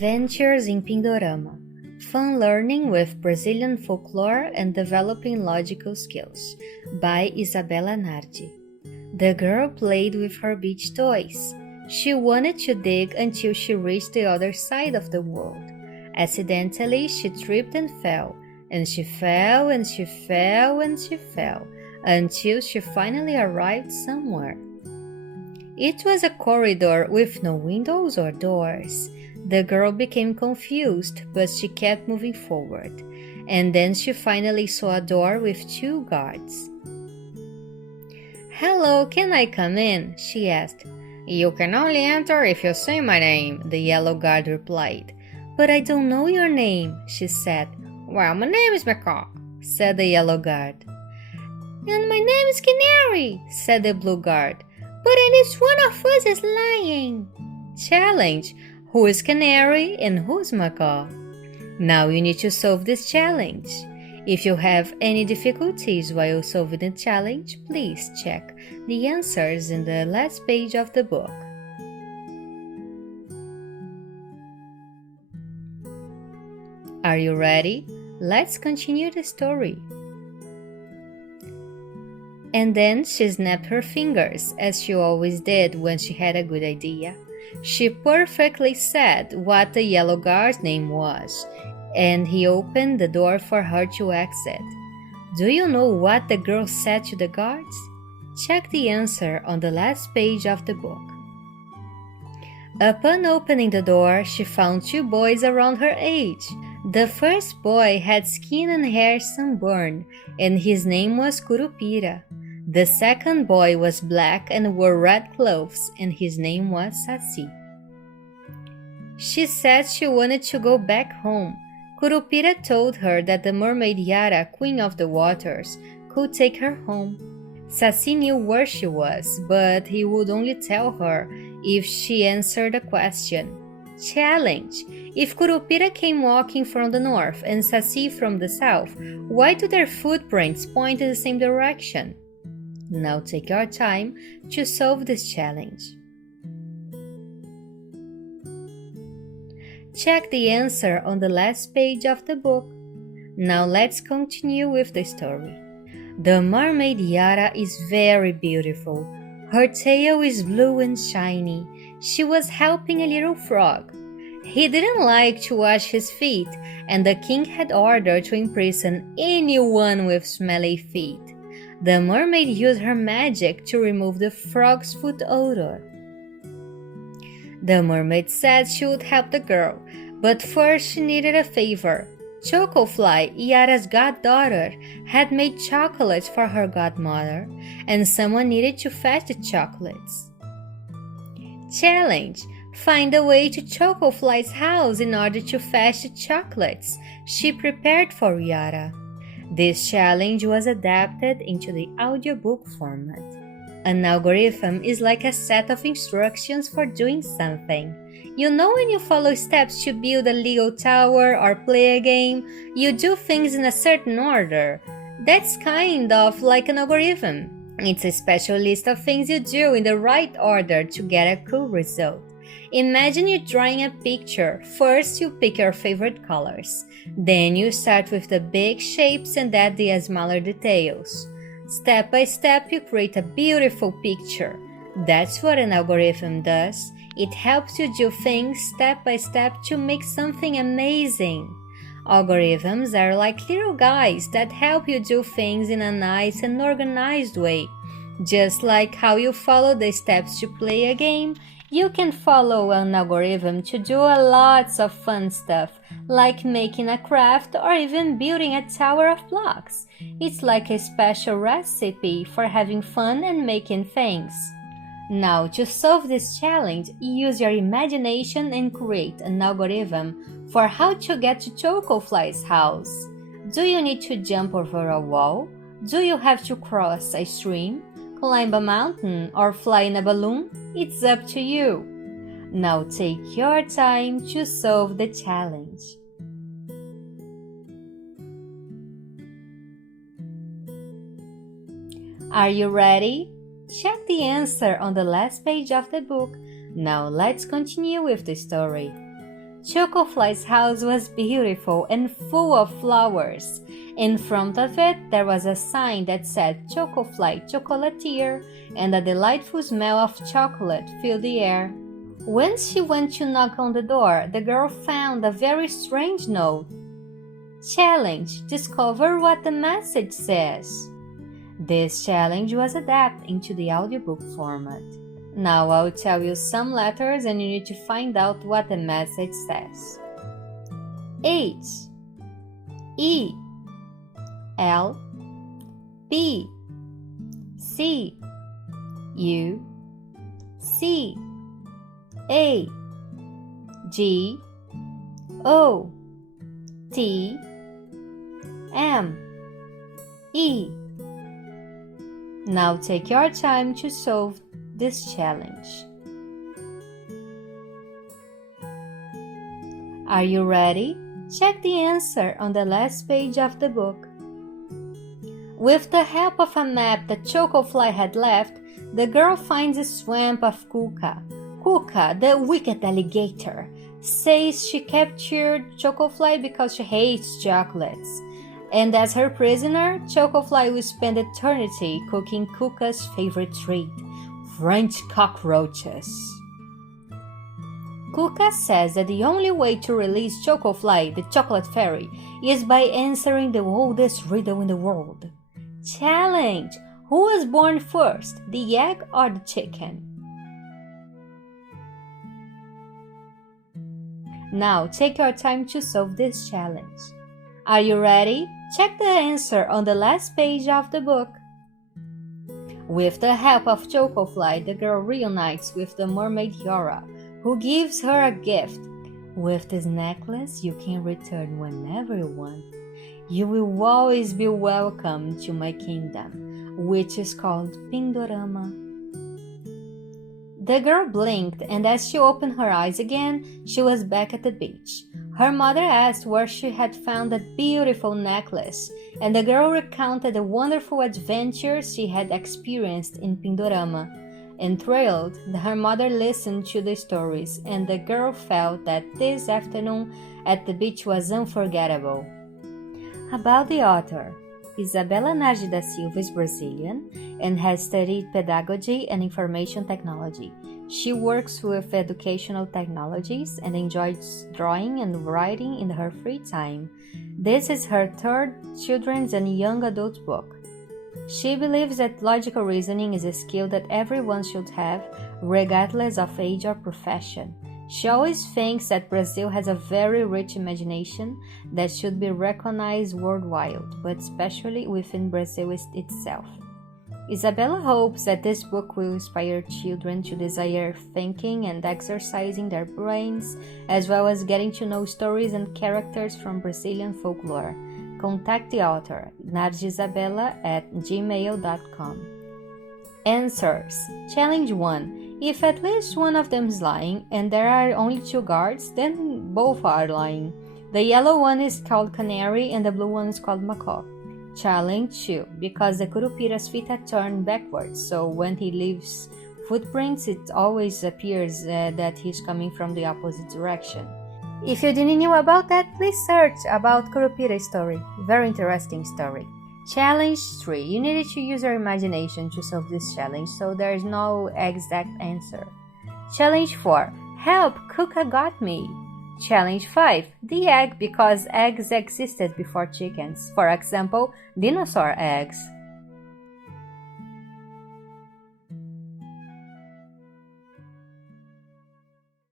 Adventures in Pindorama. Fun learning with Brazilian folklore and developing logical skills by Isabella Nardi. The girl played with her beach toys. She wanted to dig until she reached the other side of the world. Accidentally, she tripped and fell, and she fell and she fell and she fell, until she finally arrived somewhere. It was a corridor with no windows or doors. The girl became confused, but she kept moving forward, and then she finally saw a door with two guards. "Hello, can I come in?" she asked. "You can only enter if you say my name," the yellow guard replied. "But I don't know your name," she said. "Well, my name is Macaw," said the yellow guard. "And my name is Canary," said the blue guard. "But at least one of us is lying." Challenge: who is Canary and who's Macaw? Now you need to solve this challenge. If you have any difficulties while solving the challenge, please check the answers in the last page of the book. Are you ready? Let's continue the story. And then she snapped her fingers, as she always did when she had a good idea. She perfectly said what the yellow guard's name was, and he opened the door for her to exit. Do you know what the girl said to the guards? Check the answer on the last page of the book. Upon opening the door, she found two boys around her age. The first boy had skin and hair sunburned, and his name was Curupira. The second boy was black and wore red clothes, and his name was Saci. She said she wanted to go back home. Curupira told her that the Mermaid Yara, queen of the waters, could take her home. Saci knew where she was, but he would only tell her if she answered a question. Challenge: if Curupira came walking from the north and Saci from the south, why do their footprints point in the same direction? Now take your time to solve this challenge. Check the answer on the last page of the book. Now let's continue with the story. The Mermaid Yara is very beautiful. Her tail is blue and shiny. She was helping a little frog. He didn't like to wash his feet, and the king had ordered to imprison anyone with smelly feet. The mermaid used her magic to remove the frog's foot odor. The mermaid said she would help the girl, but first she needed a favor. Chocofly, Iara's goddaughter, had made chocolates for her godmother, and someone needed to fetch the chocolates. Challenge: find a way to Chocofly's house in order to fetch the chocolates she prepared for Iara. This challenge was adapted into the audiobook format. An algorithm is like a set of instructions for doing something. You know, when you follow steps to build a Lego tower or play a game, you do things in a certain order. That's kind of like an algorithm. It's a special list of things you do in the right order to get a cool result. Imagine you're drawing a picture. First, you pick your favorite colors. Then you start with the big shapes and add the smaller details. Step by step, you create a beautiful picture. That's what an algorithm does. It helps you do things step by step to make something amazing. Algorithms are like little guides that help you do things in a nice and organized way. Just like how you follow the steps to play a game, you can follow an algorithm to do lots of fun stuff, like making a craft or even building a tower of blocks. It's like a special recipe for having fun and making things. Now, to solve this challenge, use your imagination and create an algorithm for how to get to Chocofly's house. Do you need to jump over a wall? Do you have to cross a stream, climb a mountain, or fly in a balloon? It's up to you. Now take your time to solve the challenge. Are you ready? Check the answer on the last page of the book. Now let's continue with the story. Chocofly's house was beautiful and full of flowers. In front of it, there was a sign that said Chocofly Chocolatier, and a delightful smell of chocolate filled the air. When she went to knock on the door, the girl found a very strange note. Challenge: discover what the message says. This challenge was adapted into the audiobook format. Now I'll tell you some letters and you need to find out what the message says. H, E, L, B, C, U, C, A, G, O, T, M, E. Now take your time to solve this challenge. Are you ready? Check the answer on the last page of the book. With the help of a map that Chocofly had left, the girl finds a swamp of Kuka. Kuka, the wicked alligator, says she captured Chocofly because she hates chocolates. And as her prisoner, Chocofly will spend eternity cooking Kuka's favorite treat, French cockroaches. Kuka says that the only way to release Chocofly, the chocolate fairy, is by answering the oldest riddle in the world. Challenge! Who was born first, the egg or the chicken? Now take your time to solve this challenge. Are you ready? Check the answer on the last page of the book. With the help of Chocofly, the girl reunites with the Mermaid Yara, who gives her a gift. With this necklace, you can return whenever you want. You will always be welcome to my kingdom, which is called Pindorama. The girl blinked, and as she opened her eyes again, she was back at the beach. Her mother asked where she had found that beautiful necklace, and the girl recounted the wonderful adventures she had experienced in Pindorama. Enthralled, her mother listened to the stories, and the girl felt that this afternoon at the beach was unforgettable. About the author, Isabela Nardi da Silva is Brazilian and has studied pedagogy and information technology. She works with educational technologies and enjoys drawing and writing in her free time. This is her third children's and young adult book. She believes that logical reasoning is a skill that everyone should have, regardless of age or profession. She always thinks that Brazil has a very rich imagination that should be recognized worldwide, but especially within Brazil itself. Isabela hopes that this book will inspire children to desire thinking and exercising their brains, as well as getting to know stories and characters from Brazilian folklore. Contact the author, narcisabela@gmail.com. Answers. Challenge 1. If at least one of them is lying and there are only 2 guards, then both are lying. The yellow one is called Canary and the blue one is called Macaw. Challenge 2. Because the Curupira's feet are turned backwards, so when he leaves footprints, it always appears that he's coming from the opposite direction. If you didn't know about that, please search about Curupira's story. Very interesting story. Challenge 3. You needed to use your imagination to solve this challenge, so there is no exact answer. Challenge 4. Help! Kuka got me! Challenge 5. The egg, because eggs existed before chickens. For example, dinosaur eggs.